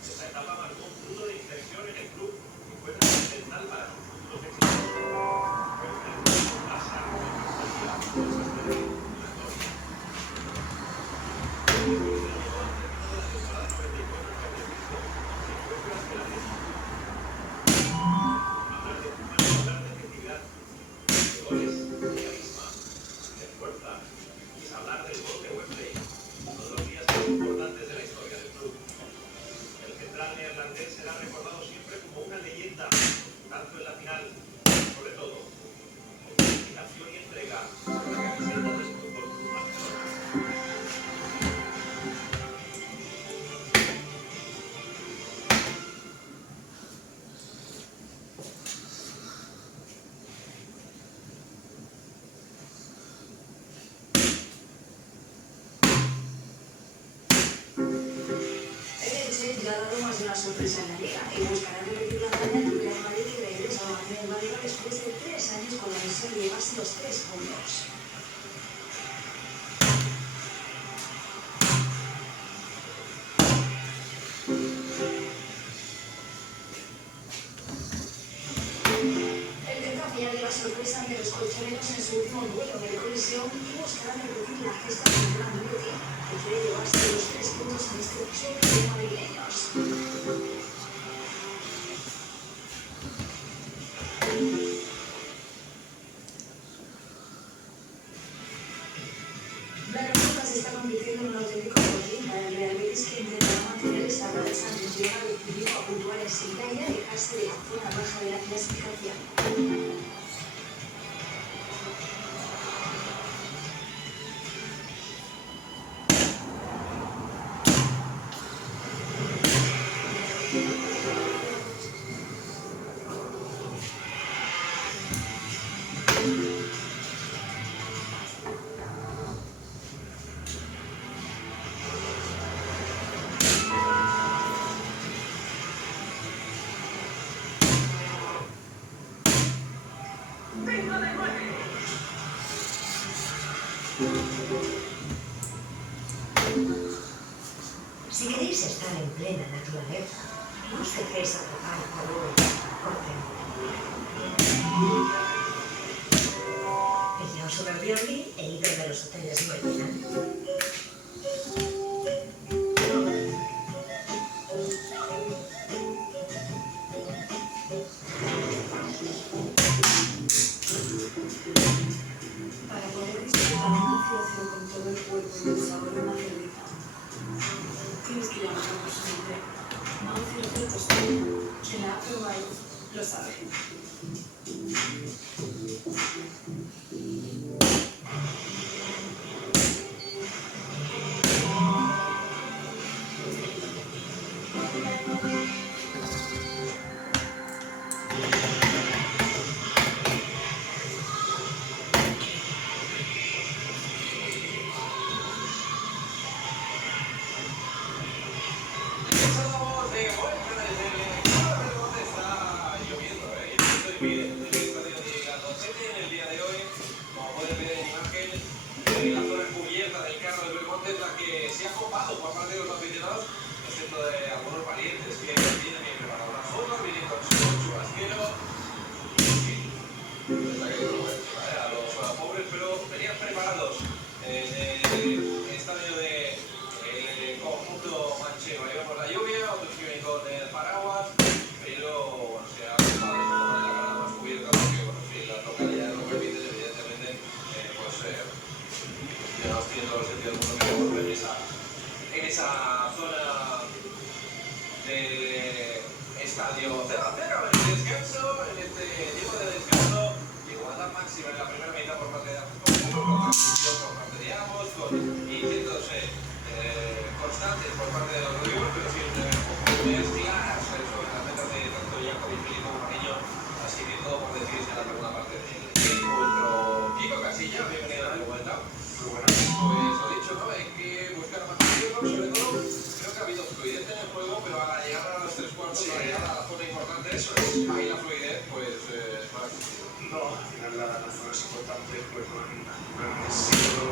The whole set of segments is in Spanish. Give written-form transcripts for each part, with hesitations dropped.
Esa etapa marcó un ha dado más de una sorpresa en la Liga y buscará repetir la hazaña del Real Madrid y regresa a la Madrid del Madrid después de 3 años con la misión de llevarse los 3 puntos. El Getafe ya dio la sorpresa ante los colchoneros en su último duelo de colisión y buscará repetir la gesta del Gran Madrid, que quiere llevarse los 3 puntos en este choque de madrileños. La remonta se está convirtiendo en un auténtico botín para el Real Betis, que intentará mantener esta racha de llega decidido a puntuar en Sevilla y alejarse de la zona baja de la clasificación. Si queréis estar en plena naturaleza, no os dejéis atrapar por un corte. Pillaos un Airbnb e id de los hoteles no llenan. Para poder disfrutar de una ocio con todo el cuerpo y el sabor de una cerveza, tienes que llamarlo por su nombre. Mancio Tostado. Quien la ha probado lo sabe. Estamos de vuelta desde el Estadio donde está lloviendo, y estoy bien en el Estadio de Galdosete en el día de hoy. Como pueden ver en imagen, la zona cubierta del carro de Belmonte es la que se ha copado por parte de los aficionados, excepto de algunos valientes que tienen bien preparadas las fotos, vienen con su chubasquero. A los pobres, pero venían preparados en el estadio de conjunto manchego. Ahí vemos la lluvia, otros que vienen con el paraguas, pero bueno, se ha ocupado la cara más cubierta porque, bueno, si la localidad lo permite, evidentemente, pues ya nos tiene todo el sentido del mundo que volver en esa zona del estadio 0-0 en el descanso, en este tiempo de descanso, igualdad máxima en la primera mitad por parte de ambos, con transición por parte de ambos, con intentos constantes por parte de los rivales, pero siempre oportunidades claras sobre las metas de tanto Jacob y Filipe Mariño, así que todo por decidirse en la segunda parte del encuentro. Kiko Casilla, bienvenido de vuelta. Muy buenas. Pues lo dicho, ¿no? Hay que buscar más tiempo, sobre todo creo que ha habido fluidez en el juego, pero a la llegada a los 3/4, a la llegada a la zona importante, eso es, ahí la fluidez pues no ha existido. No, al final la zona es importante, pues no han sido,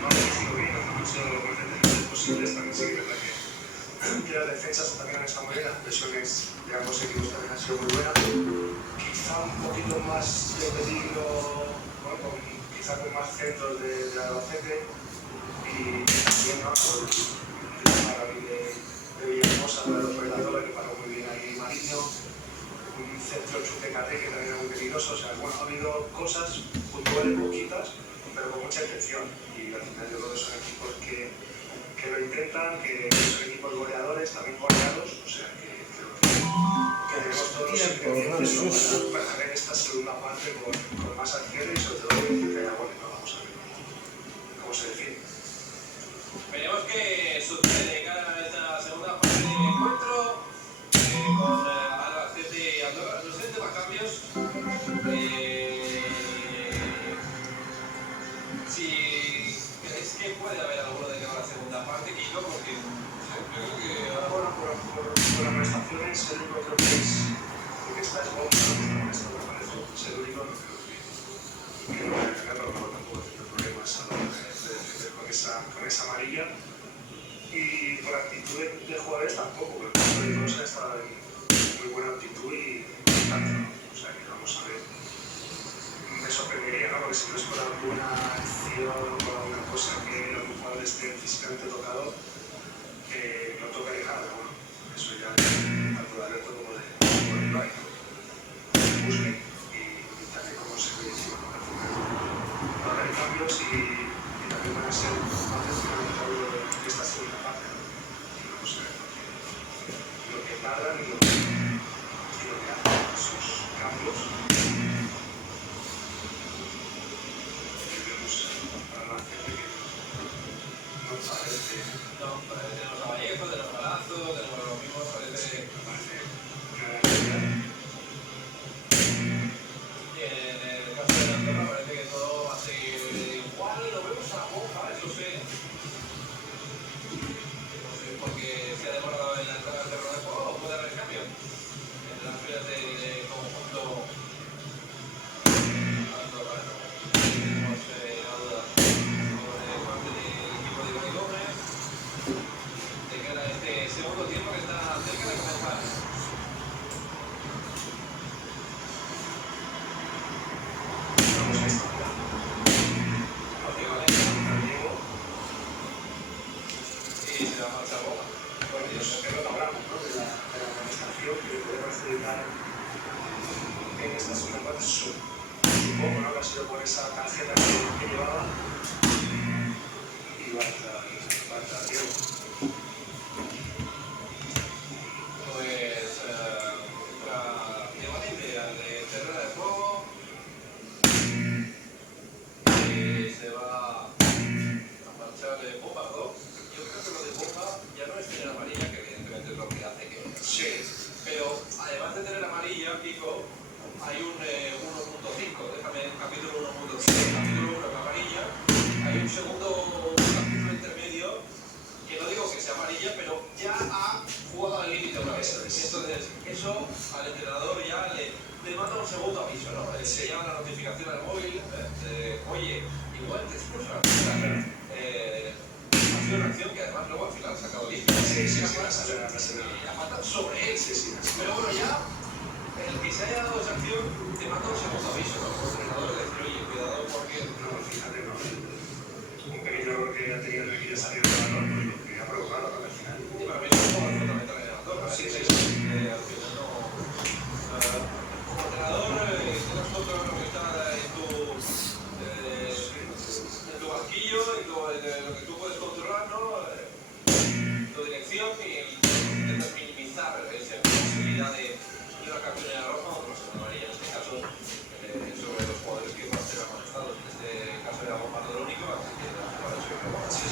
no han sido bien, no han sido lo más detenidos posibles. También sí que es verdad que las defensas también han estado muy bien, las presiones de ambos equipos también han sido muy buenas. Quizá un poquito más de peligro, ¿no? Quizá con más centros de Albacete y también, ¿no? Por el disparo de Villahermosa para los relatores, que paró muy bien ahí Mariño. Un centro Chupecate que también era muy peligroso. O sea, bueno, ha habido cosas puntuales, poquitas, pero con mucha intención. Y al final yo creo que son equipos que lo intentan, que son equipos goleadores, también goleados. O sea, que creo que tenemos todos intenciones, ¿no? para ver esta segunda parte con más acciones y sobre todo que haya goles, ¿no? Vamos a ver cómo se define. Veremos qué sucede de cara a esta segunda parte del encuentro con Albacete y Andorra. No sé, temas cambios. Si creéis que puede haber alguno de cara a la segunda parte, Kiko, porque yo creo que Bueno, por tampoco, porque el campo de Tolosa está en muy buena actitud y tanto, ¿no? O sea que vamos a ver. Me sorprendería, ¿no? Porque si no es por alguna acción o por alguna cosa que los jugadores estén físicamente tocados, no tocaría nada, pero bueno, eso ya tanto de Alberto como de Ibai, ¿no? Busquen y también como se ve encima, ¿no? Al final va a haber cambios y también van a ser partes fundamentales de esta segunda parte, ¿no? Y vamos a ver lo que tardan y lo que hacen esos cambios. No, tenemos a Vallejo, tenemos a Lazo, tenemos los mismos, parece. En el caso de Andorra parece que todo va a seguir igual. Lo vemos a Boja, eso sí. No sé por qué se ha demorado en la entrada del terreno de juego o puede haber cambio entre las filas del conjunto andorrano. Tenemos la duda por parte del equipo de Ibai Gómez de cara a este segundo tiempo que está cerca de comenzar. Y se va a marchar Boja. Bueno, Dios, es lo que hablamos, ¿no? De la amonestación que le puede perjudicar en esta segunda parte. Supongo, ¿no? Que ha sido por esa tarjeta que llevaba y va a entrar Diego. Pues entra Diego Valiente al terreno de juego y se va a marchar Bombardo. Yo creo que lo de Bomba ya no es tener amarilla, que evidentemente es lo que hace que... Sí. Pero además de tener amarilla, Pico, hay un 1.5, déjame, capítulo 1.5, capítulo 1 con amarilla, hay un segundo capítulo intermedio, que no digo que sea amarilla, pero ya ha jugado al límite una vez. Entonces, eso al entrenador ya le manda un segundo aviso, ¿no? Se llama la notificación al móvil, oye, igual te expulso la primera. Ha sido una acción que además luego al final ha sacado limpia. Sí, la falta sobre él. Sí. Pero bueno, ya el que se haya dado esa acción te manda un segundo aviso, ¿no? Como entrenador, de decir, oye, cuidado porque... No, fíjate, no. Un pequeño error que ha tenido que quiere salir del balón, pues lo que ha provocado, ¿no? Al final. Y para mí es un jugador fundamental en el Andorra. Sí. Al final no... como entrenador, tienes todo lo que está en tu banquillo, en lo que tú puedes controlar, ¿no? Tu dirección y intentas minimizar esa posibilidad de una captura roja o una amarilla, en este caso, sobre los jugadores que van a ser amonestados. En este caso era Bombardo el único, así que la jugada es sobre Sí.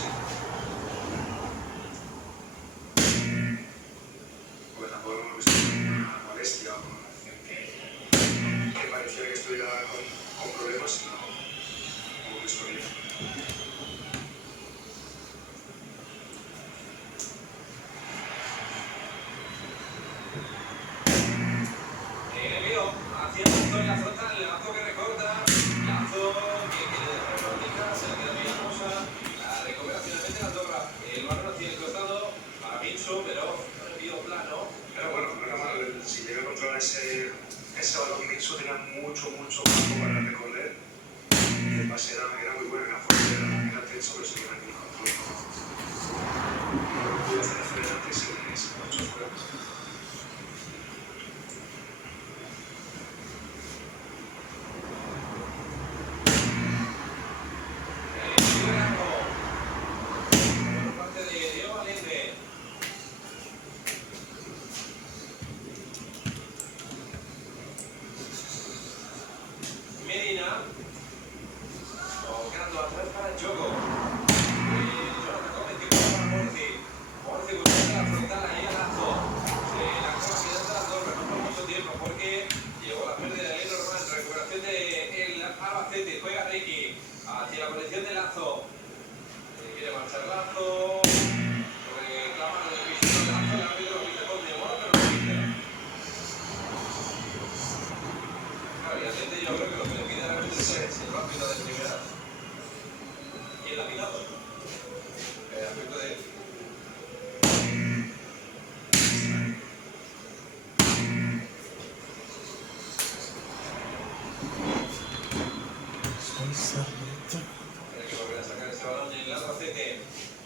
Porque tampoco hemos visto una molestia o una acción que pareciera que estuviera con problemas, sino como que estoy bien. Lazo que recorta, Lazo que quiere dejar la bandita, se la queda bien hermosa, la recupera finalmente la Andorra, el balón hacia el costado, para Minso, pero no le pido plano. Pero bueno, no era mal, si llega a controlar ese balón Minso tenía mucho campo para recorrer y el pase era muy bueno, era fuerte, era tenso, pero se queda aquí el control. No lo pudo hacer adelante y se lo echó fuera. Medina, tocando atrás para Choco. Jonathan Gómez que juega para Morci. Morci buscando la frontal ahí a Lazo. La capacidad de la Andorra, no por mucho tiempo, porque llegó la pérdida de Lino Román. Recuperación del Albacete. Juega Ricky hacia la colección de Lazo. Quiere marchar Lazo. Reclama el piso de Lazo. El árbitro lo pide con demora, pero lo pide. Realmente yo creo que lo que le pide al árbitro es el rápido de primera y el laminado. Aspecto de que